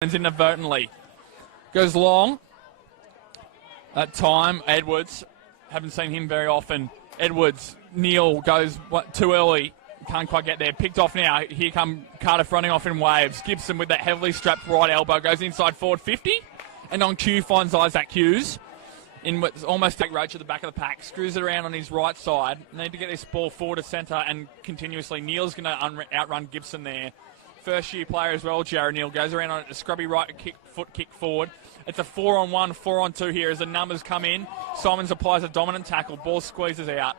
Inadvertently goes long. That time, Edwards, haven't seen him very often. Edwards, Neal goes too early, can't quite get there. Picked off now. Here come Cardiff running off in waves. Gibson with that heavily strapped right elbow goes inside forward 50, and on cue finds Isaac Hughes in what's almost take Roach at the back of the pack. Screws it around on his right side. Need to get this ball forward to centre and continuously. Neal's going to outrun Gibson there. First year player as well, Jared Neal goes around on a scrubby right foot kick forward. It's a 4-on-1, 4-on-2 here as the numbers come in. Simons applies a dominant tackle. Ball squeezes out.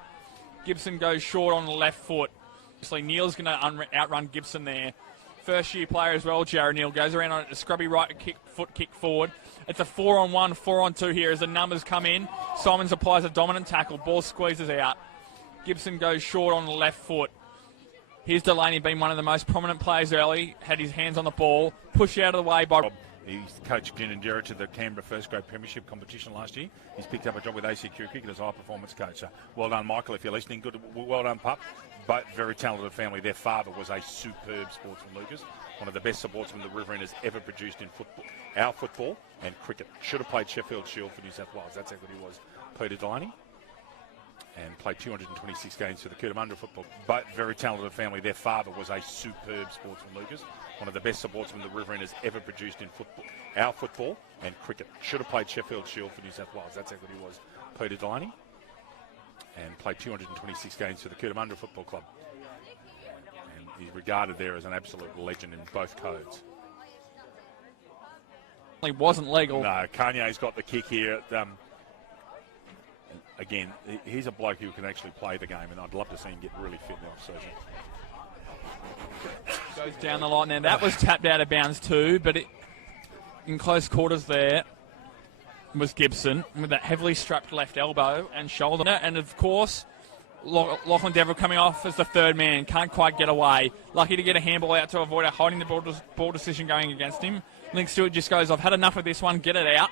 Gibson goes short on the left foot. Obviously, Neal's going to outrun Gibson there. First year player as well, Jared Neal goes around on a scrubby right foot kick forward. It's a 4-on-1, 4-on-2 here as the numbers come in. Simons applies a dominant tackle. Ball squeezes out. Gibson goes short on the left foot. Here's Delaney, been one of the most prominent players early, had his hands on the ball, pushed out of the way by... He's coached Ginninderra to the Canberra first grade premiership competition last year. He's picked up a job with ACQ Cricket as a high-performance coach. So well done, Michael, if you're listening. Good, well done, pup. But very talented family. Their father was a superb sportsman, Lucas. One of the best sportsmen the Riverine has ever produced in football, our football and cricket. Should have played Sheffield Shield for New South Wales. That's how good he was. Peter Delaney. And played 226 games for the Cootamundra football. But very talented family. Their father was a superb sportsman, Lucas. One of the best sportsmen the Riverine has ever produced in football, our football and cricket. Should have played Sheffield Shield for New South Wales. That's how good he was. Peter Delaney. And played 226 games for the Cootamundra football club. And he's regarded there as an absolute legend in both codes. It wasn't legal. No, Kanye's got the kick here. Again, he's a bloke who can actually play the game, and I'd love to see him get really fit in the off-season. Goes down the line there. That was tapped out of bounds too, but in close quarters there was Gibson with that heavily strapped left elbow and shoulder. And, of course, Lachlan Deverill coming off as the third man. Can't quite get away. Lucky to get a handball out to avoid a holding the ball decision going against him. Link Stewart just goes, I've had enough of this one, get it out.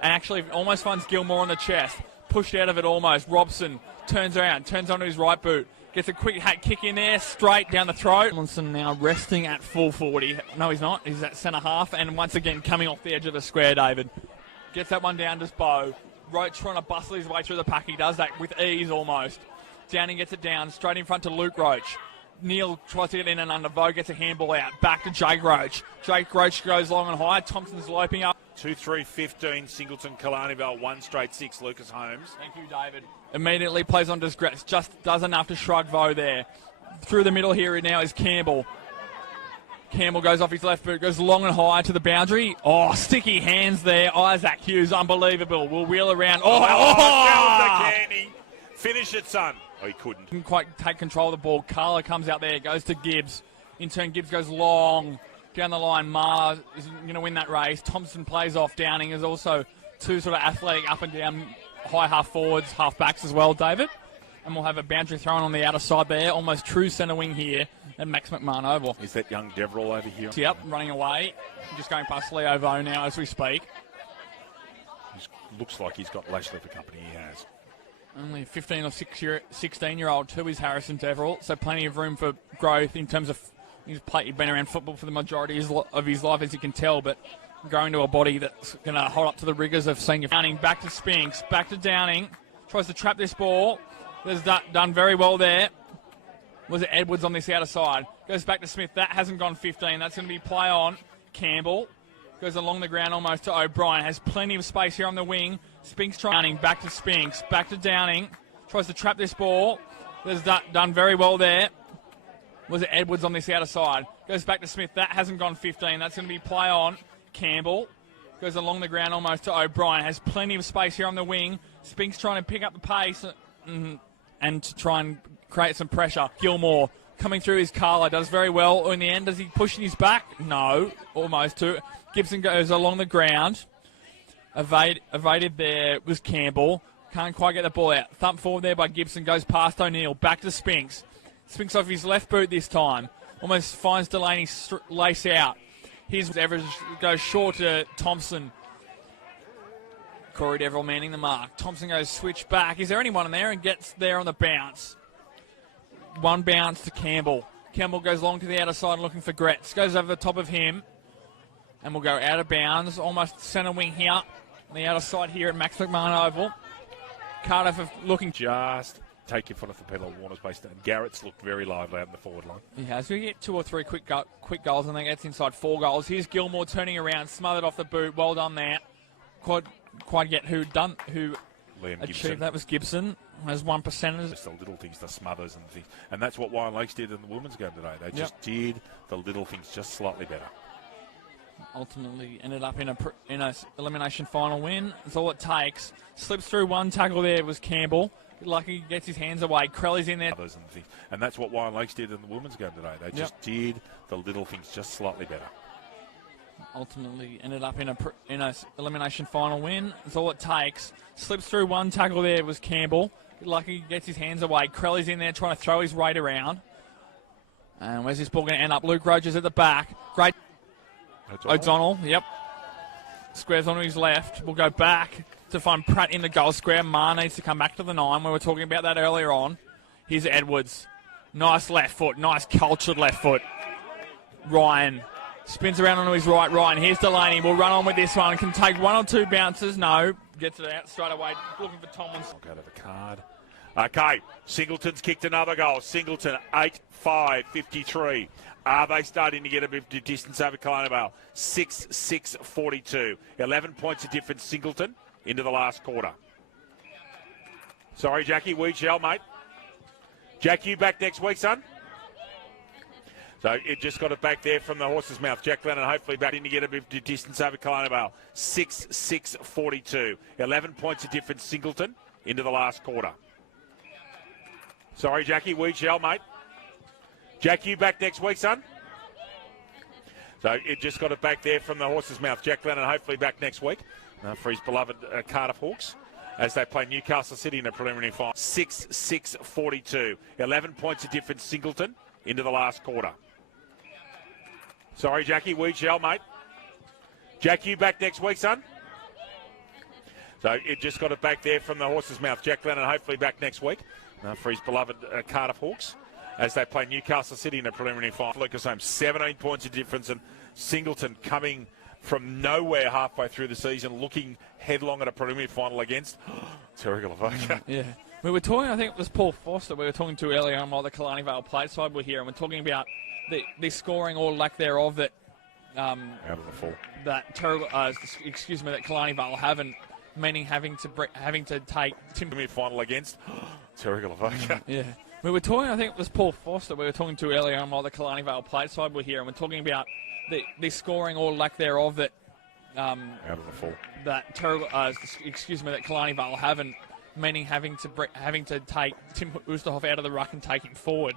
And actually almost finds Gilmore on the chest. Pushed out of it almost. Robson turns around, turns onto his right boot. Gets a quick hat kick in there, straight down the throat. Tomlinson now resting at full 40. No, he's not. He's at centre half. And once again, coming off the edge of the square, David. Gets that one down to Bow. Roach trying to bustle his way through the pack. He does that with ease almost. Downing gets it down, straight in front to Luke Roach. Neal tries to get in and under. Vo gets a handball out. Back to Jake Roach. Jake Roach goes long and high. Thompson's loping up. 2-3-15, Singleton, Kalanival, 1 straight 6, Lucas Holmes. Thank you, David. Immediately plays on Disgrace. Just does enough to shrug Vo there. Through the middle here now is Campbell. Campbell goes off his left boot, goes long and high to the boundary. Oh, sticky hands there. Isaac Hughes, unbelievable. Will wheel around. Candy. Finish it, son. Oh, he couldn't. Didn't quite take control of the ball. Carla comes out there, goes to Gibbs. In turn, Gibbs goes long. Down the line, Marr is going to win that race. Thompson plays off. Downing is also two sort of athletic up and down high half forwards, half backs as well, David. And we'll have a boundary thrown on the outer side there. Almost true centre wing here at Max McMahon Oval. Is that young Deverill over here? Yep, running away. Just going past Leo Vo now as we speak. Looks like he's got Lashley for company. He has. Only 15 or 16-year-old too is Harrison Deverill. So plenty of room for growth in terms of... He's been around football for the majority of his life, as you can tell, but growing to a body that's going to hold up to the rigours of senior. Downing back to Spinks, back to Downing. Tries to trap this ball. There's done very well there. Was it Edwards on this outer side? Goes back to Smith. That hasn't gone 15. That's going to be play on. Campbell goes along the ground almost to O'Brien. Has plenty of space here on the wing. Spinks trying. Back to Spinks, back to Downing. Tries to trap this ball. There's done very well there. Was it Edwards on this outer side? Goes back to Smith. That hasn't gone 15. That's going to be play on. Campbell goes along the ground almost to O'Brien. Has plenty of space here on the wing. Spinks trying to pick up the pace and to try and create some pressure. Gilmore coming through his Carla. Does very well. In the end, does he push his back? No. Almost to. Gibson goes along the ground. Evaded there was Campbell. Can't quite get the ball out. Thump forward there by Gibson. Goes past O'Neill. Back to Spinks. Spinks off his left boot this time. Almost finds Delaney lace out. His average goes short to Thompson. Corey Deverill manning the mark. Thompson goes switch back. Is there anyone in there? And gets there on the bounce. One bounce to Campbell. Campbell goes long to the outer side looking for Gretz. Goes over the top of him. and will go out of bounds, almost centre wing here, on the outer side here at Max McMahon Oval. Cardiff are looking. Just take your foot off the pedal of Warner's base. And Garrett's looked very lively out in the forward line. He has. We get 2 or 3 quick goals, and then gets inside 4 goals. Here's Gilmore turning around, smothered off the boot. Well done there. Quite yet who Liam achieved Gibson. that was Gibson. Has 1%. Just the little things, the smothers and things. And that's what Wine Lakes did in the women's game today. They just did the little things just slightly better. Ultimately ended up in a elimination final win. That's all it takes. Slips through one tackle there was Campbell. Lucky gets his hands away. Crowley's in there. And that's what Wine Lakes did in the women's game today. They just did the little things just slightly better. Ultimately ended up in a elimination final win. That's all it takes. Slips through one tackle there was Campbell. Lucky gets his hands away. Crowley's in there trying to throw his weight around. And where's this ball going to end up? Luke Rogers at the back. Great. O'Donnell, yep. Squares onto his left. We'll go back to find Pratt in the goal square. Marr needs to come back to the 9. We were talking about that earlier on. Here's Edwards. Nice left foot. Nice cultured left foot. Ryan spins around onto his right. Ryan, here's Delaney. We'll run on with this one. Can take 1 or 2 bounces. No. Gets it out straight away. Looking for Tomlinson. I'll go to the card. Okay, Singleton's kicked another goal. Singleton, 8-5-53. Are they starting to get a bit of distance over Kalynavale? 6-6-42. 11 points of difference, Singleton, into the last quarter. Sorry, Jackie, we shall, mate. Jack, you back next week, son? So it just got it back there from the horse's mouth. Jack Lennon hopefully back in to get a bit of distance over Kalynavale. 6-6-42. 11 points of difference, Singleton, into the last quarter. Sorry, Jackie, we shall, mate. Jack, you back next week, son? So it just got it back there from the horse's mouth. Jack Lennon hopefully back next week for his beloved Cardiff Hawks as they play Newcastle City in a preliminary final. 6-6-42. 11 points of difference, Singleton, into the last quarter. Sorry, Jackie, we shall, mate. Jack, you back next week, son? So it just got it back there from the horse's mouth. Jack Lennon hopefully back next week for his beloved Cardiff Hawks as they play Newcastle City in a preliminary final. Lucas Holmes, 17 points of difference, and Singleton coming from nowhere halfway through the season, looking headlong at a preliminary final against Terry Lavoca. Yeah. We were talking, I think it was Paul Foster we were talking to earlier on while the Kalynavale plate side were here, and we're talking about the scoring or lack thereof that out of the four. That Kalynavale haven't, meaning having to take preliminary final against Terry Lavoca. Yeah. We were talking, I think it was Paul Foster we were talking to earlier on while the Kalynavale plate side were here, and we're talking about the scoring or lack thereof that out of the four. That Kalynavale haven't, meaning having to take Tim Oosterhoff out of the ruck and take him forward.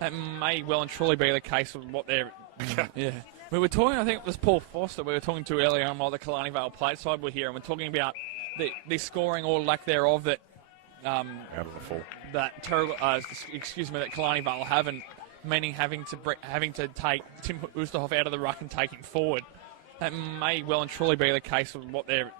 That may well and truly be the case with what they're. Yeah. We were talking, I think it was Paul Foster we were talking to earlier on while the Kalynavale plate side were here, and we're talking about the scoring or lack thereof that out of the four. That Kalynavale haven't, meaning having to take Tim Oosterhoff out of the ruck and take him forward. That may well and truly be the case with what they're.